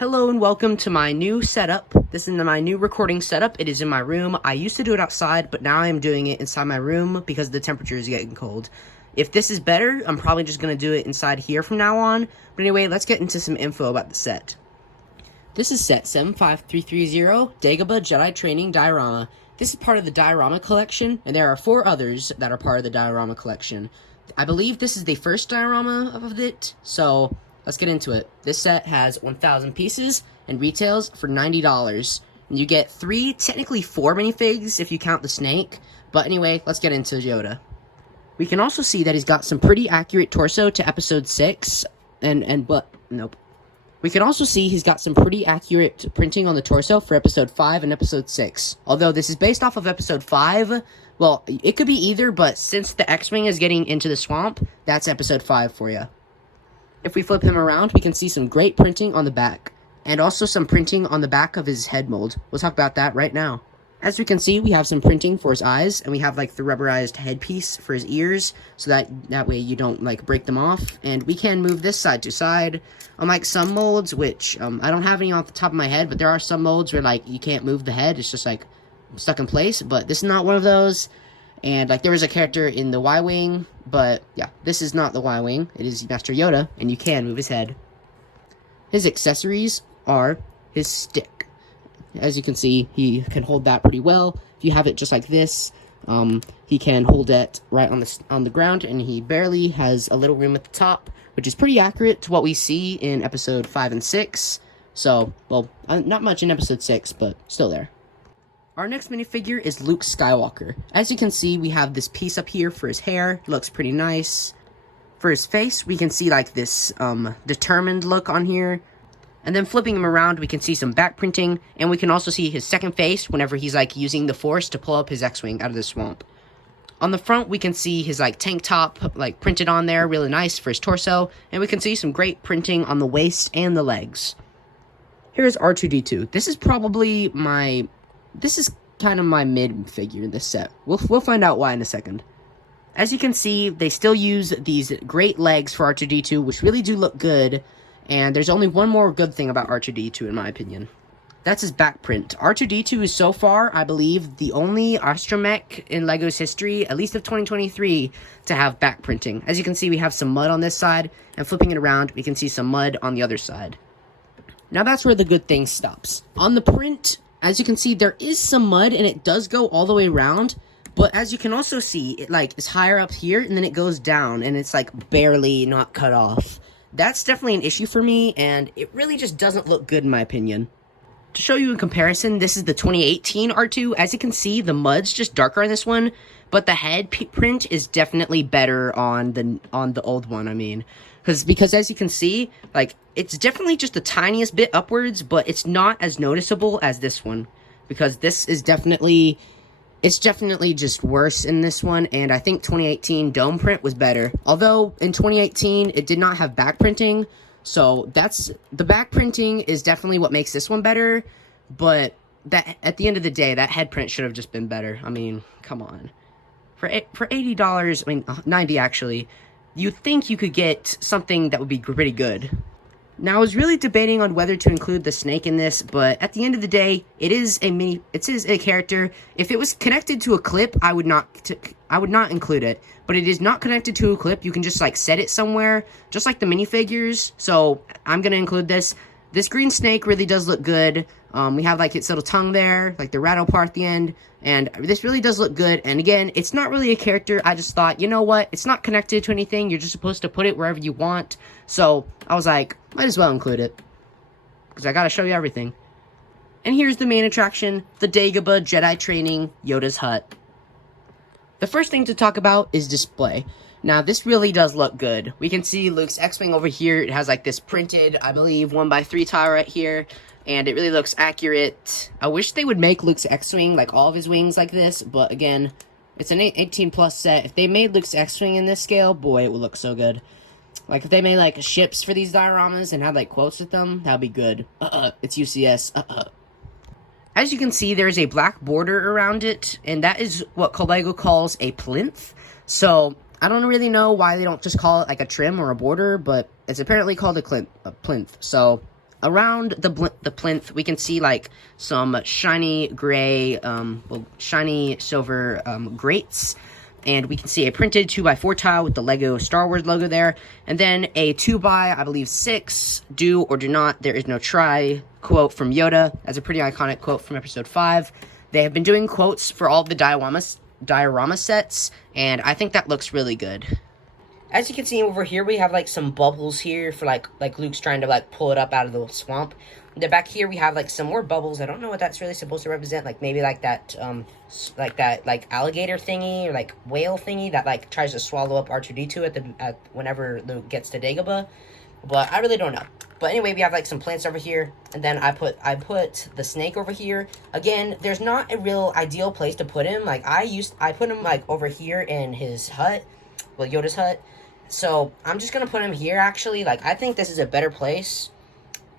Hello and welcome to my new setup. This is my new recording setup. It is in my room. I used to do it outside, but now I am doing it inside my room because the temperature is getting cold. If this is better, I'm probably just going to do it inside here from now on. But anyway, let's get into some info about the set. This is set 75330, Dagobah Jedi Training Diorama. This is part of the Diorama collection, and there are 4 others that are part of the Diorama collection. I believe this is the first diorama of it, so let's get into it. This set has 1,000 pieces and retails for $90. And you get 3, technically 4 minifigs if you count the snake. But anyway, let's get into Yoda. We can also see that he's got some pretty accurate torso to episode 6. Nope. We can also see he's got some pretty accurate printing on the torso for episode 5 and episode 6. Although this is based off of episode 5, well, it could be either, but since the X-Wing is getting into the swamp, that's episode 5 for you. If we flip him around, we can see some great printing on the back, and also some printing on the back of his head mold. We'll talk about that right now. As we can see, we have some printing for his eyes, and we have like the rubberized headpiece for his ears, so that way you don't like break them off. And we can move this side to side, unlike some molds, which I don't have any off the top of my head, but there are some molds where like you can't move the head, it's just like stuck in place, but this is not one of those. And like there was a character in the Y-Wing, but yeah, this is not the Y-Wing. It is Master Yoda, and you can move his head. His accessories are his stick. As you can see, he can hold that pretty well. If you have it just like this, he can hold it right on the ground, and he barely has a little room at the top, which is pretty accurate to what we see in episode 5 and 6. So, well, not much in episode 6, but still there. Our next minifigure is Luke Skywalker. As you can see, we have this piece up here for his hair. It looks pretty nice. For his face, we can see like this determined look on here. And then flipping him around, we can see some back printing. And we can also see his second face whenever he's like using the Force to pull up his X-Wing out of the swamp. On the front, we can see his like tank top like printed on there, really nice for his torso. And we can see some great printing on the waist and the legs. Here's R2-D2. This is kind of my mid figure in this set. We'll find out why in a second. As you can see, they still use these great legs for R2-D2, which really do look good. And there's only one more good thing about R2-D2 in my opinion. That's his back print. R2-D2 is so far, I believe, the only astromech in LEGO's history, at least of 2023, to have back printing. As you can see, we have some mud on this side, and flipping it around, we can see some mud on the other side. Now that's where the good thing stops. On the print, as you can see, there is some mud, and it does go all the way around. But as you can also see, it like is higher up here, and then it goes down, and it's like barely not cut off. That's definitely an issue for me, and it really just doesn't look good in my opinion. To show you in comparison, this is the 2018 R2. As you can see, the mud's just darker on this one, but the head print is definitely better on the old one, I mean. Because as you can see, like, it's definitely just the tiniest bit upwards, but it's not as noticeable as this one. Because this is definitely, it's definitely just worse in this one, and I think 2018 dome print was better. Although, in 2018, it did not have back printing, so the back printing is definitely what makes this one better, but that at the end of the day, that head print should have just been better. I mean, come on. For $80, I mean, $90 actually, you'd think you could get something that would be pretty good. Now, I was really debating on whether to include the snake in this, but at the end of the day, it is a character. If it was connected to a clip, I would not include it. But it is not connected to a clip. You can just like set it somewhere, just like the minifigures. So I'm gonna include this. This green snake really does look good. We have like its little tongue there, like the rattle part at the end, and this really does look good. And again, it's not really a character. I just thought, you know what? It's not connected to anything. You're just supposed to put it wherever you want. So I was like, might as well include it, because I gotta show you everything. And here's the main attraction, the Dagobah Jedi Training Yoda's Hut. The first thing to talk about is display. Now, this really does look good. We can see Luke's X-Wing over here. It has like this printed, I believe, 1x3 tile right here. And it really looks accurate. I wish they would make Luke's X-Wing, like all of his wings like this. But again, it's an 18 plus set. If they made Luke's X-Wing in this scale, boy, it would look so good. Like if they made like ships for these dioramas and had like quotes with them, that'd be good. It's UCS. As you can see, there's a black border around it. And that is what LEGO calls a plinth. So I don't really know why they don't just call it like a trim or a border, but it's apparently called a plinth. So around the plinth, we can see like some shiny gray, shiny silver grates. And we can see a printed 2x4 tile with the Lego Star Wars logo there. And then a 2x, I believe, 6, do or do not, there is no try quote from Yoda. That's a pretty iconic quote from episode 5. They have been doing quotes for all of the diorama sets, and I think that looks really good. As you can see over here, we have like some bubbles here for like Luke's trying to like pull it up out of the swamp. And then back here we have like some more bubbles. I don't know what that's really supposed to represent. Like maybe like that alligator thingy or like whale thingy that like tries to swallow up R2-D2 whenever Luke gets to Dagobah. But I really don't know. But anyway, we have like some plants over here, and then I put the snake over here. Again, there's not a real ideal place to put him. Like I put him like over here in his hut, well, Yoda's hut. So I'm just gonna put him here actually. Like I think this is a better place.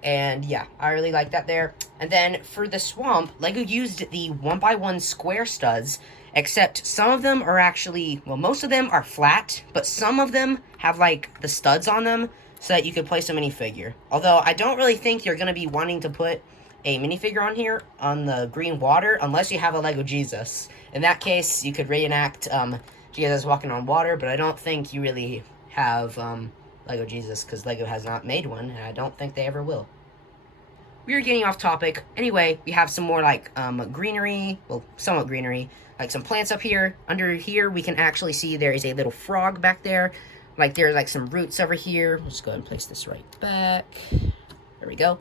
And yeah, I really like that there. And then for the swamp, Lego used the 1x1 square studs, except some of them are actually, well, most of them are flat, but some of them have like the studs on them so that you could place a minifigure. Although I don't really think you're gonna be wanting to put a minifigure on here on the green water unless you have a Lego Jesus. In that case, you could reenact Jesus walking on water, but I don't think you really have Lego Jesus, because Lego has not made one, and I don't think they ever will. We are getting off topic. Anyway, we have some more like greenery, well, somewhat greenery, like some plants up here. Under here, we can actually see there is a little frog back there. Like there's like some roots over here. Let's go ahead and place this right back. There we go.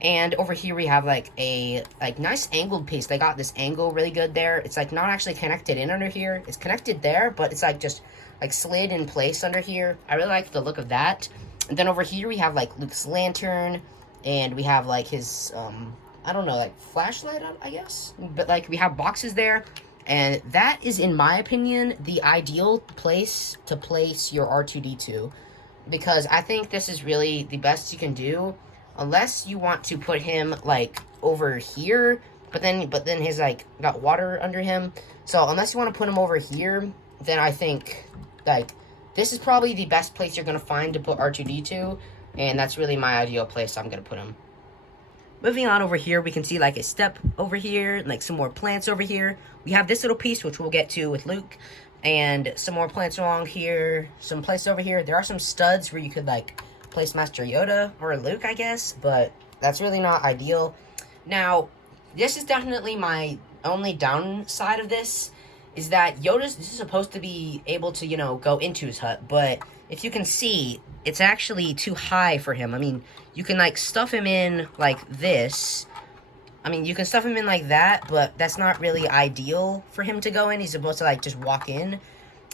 And over here we have like a nice angled piece. They got this angle really good there. It's like not actually connected in under here. It's connected there, but it's like just like slid in place under here. I really like the look of that. And then over here we have like Luke's lantern, and we have like his I don't know, like flashlight, I guess. But like we have boxes there, and that is, in my opinion, the ideal place to place your R2-D2, because I think this is really the best you can do, unless you want to put him like over here, but then his like got water under him. So unless you want to put him over here, then I think like this is probably the best place you're gonna find to put R2-D2, and that's really my ideal place, so I'm gonna put him. Moving on over here, we can see like a step over here, like some more plants over here. We have this little piece, which we'll get to with Luke, and some more plants along here, some places over here. There are some studs where you could like place Master Yoda or Luke, I guess, but that's really not ideal. Now, this is definitely my only downside of this, is that this is supposed to be able to, you know, go into his hut, but if you can see, it's actually too high for him. I mean, you can, like, stuff him in like this. I mean, you can stuff him in like that, but that's not really ideal for him to go in. He's supposed to, like, just walk in.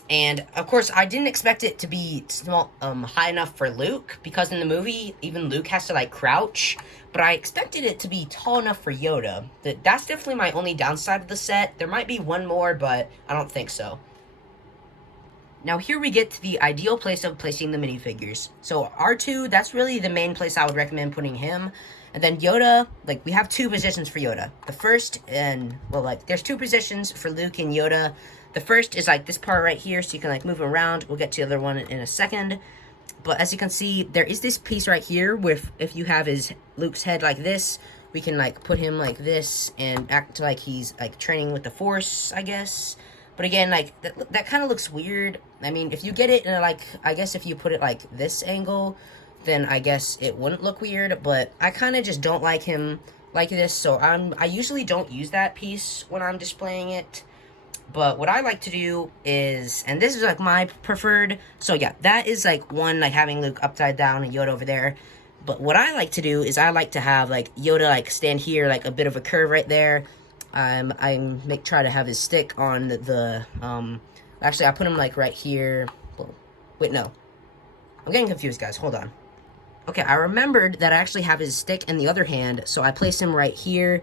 And, of course, I didn't expect it to be small, high enough for Luke, because in the movie, even Luke has to, like, crouch. But I expected it to be tall enough for Yoda. That's definitely my only downside of the set. There might be one more, but I don't think so. Now, here we get to the ideal place of placing the minifigures. So, R2, that's really the main place I would recommend putting him. And then Yoda, like, we have two positions for Yoda. The first, and, well, like, there's two positions for Luke and Yoda. The first is, like, this part right here, so you can, like, move him around. We'll get to the other one in a second. But as you can see, there is this piece right here with, if you have Luke's head like this, we can, like, put him like this and act like he's, like, training with the Force, I guess. But again, like, that kind of looks weird. I mean, if you get it in, like, I guess if you put it, like, this angle, then I guess it wouldn't look weird. But I kind of just don't like him like this, so I usually don't use that piece when I'm displaying it. But what I like to do is, and this is like my preferred, so yeah, that is like one, like having Luke upside down and Yoda over there. But what I like to do is I like to have like Yoda like stand here, like a bit of a curve right there. Try to have his stick on the, actually I put him like right here. Well, wait, no. I'm getting confused, guys, hold on. Okay, I remembered that I actually have his stick in the other hand, so I place him right here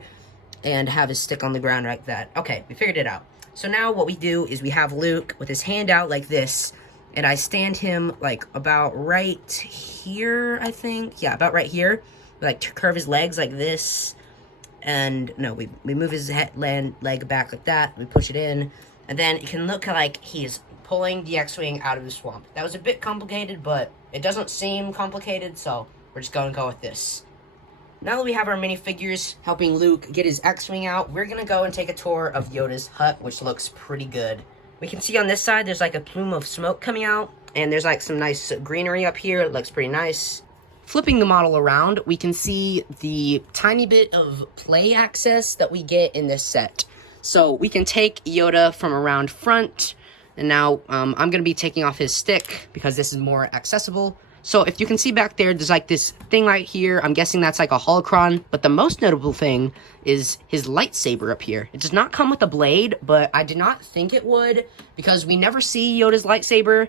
and have his stick on the ground like that. Okay, we figured it out. So now what we do is we have Luke with his hand out like this, and I stand him like about right here, I think. Yeah, about right here. We, like, curve his legs like this, and no, we move his leg back like that. We push it in, and then it can look like he's pulling the X-Wing out of the swamp. That was a bit complicated, but it doesn't seem complicated, so we're just going to go with this. now that we have our minifigures helping Luke get his X-Wing out, we're gonna go and take a tour of Yoda's hut, which looks pretty good. We can see on this side, there's like a plume of smoke coming out, and there's like some nice greenery up here. It looks pretty nice. Flipping the model around, we can see the tiny bit of play access that we get in this set. So we can take Yoda from around front, and now I'm going to be taking off his stick because this is more accessible. So if you can see back there, there's like this thing right here. I'm guessing that's like a holocron, but the most notable thing is his lightsaber up here. It does not come with a blade, but I did not think it would because we never see Yoda's lightsaber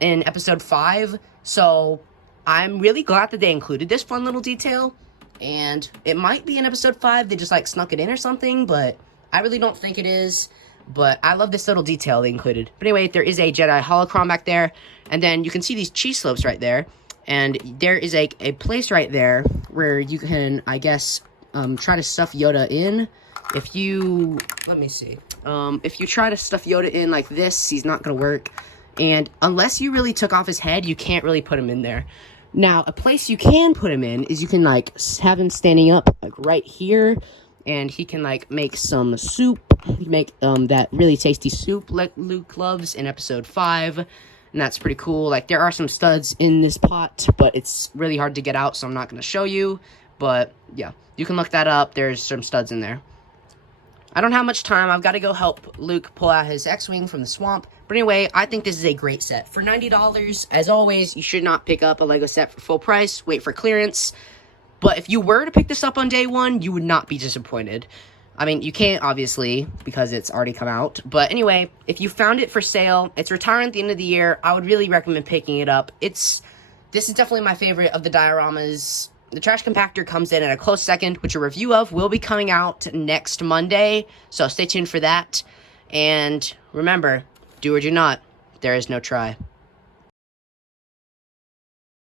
in episode 5. So I'm really glad that they included this fun little detail, and it might be in episode 5. They just like snuck it in or something, but I really don't think it is. But I love this little detail they included. But anyway, there is a Jedi holocron back there. And then you can see these cheese slopes right there. And there is a place right there where you can, I guess, try to stuff Yoda in. If you, let me see. If you try to stuff Yoda in like this, he's not going to work. And unless you really took off his head, you can't really put him in there. Now, a place you can put him in is you can, like, have him standing up, like, right here. And he can, like, make some soup. Make that really tasty soup like Luke loves in episode 5. And that's pretty cool. Like, there are some studs in this pot, but it's really hard to get out, so I'm not going to show you. But, yeah, you can look that up. There's some studs in there. I don't have much time. I've got to go help Luke pull out his X-Wing from the swamp. But anyway, I think this is a great set. For $90, as always, you should not pick up a LEGO set for full price. Wait for clearance. But if you were to pick this up on day one, you would not be disappointed. I mean, you can't, obviously, because it's already come out. But anyway, if you found it for sale, it's retiring at the end of the year, I would really recommend picking it up. This is definitely my favorite of the dioramas. The trash compactor comes in at a close second, which a review of will be coming out next Monday. So stay tuned for that. And remember, do or do not, there is no try.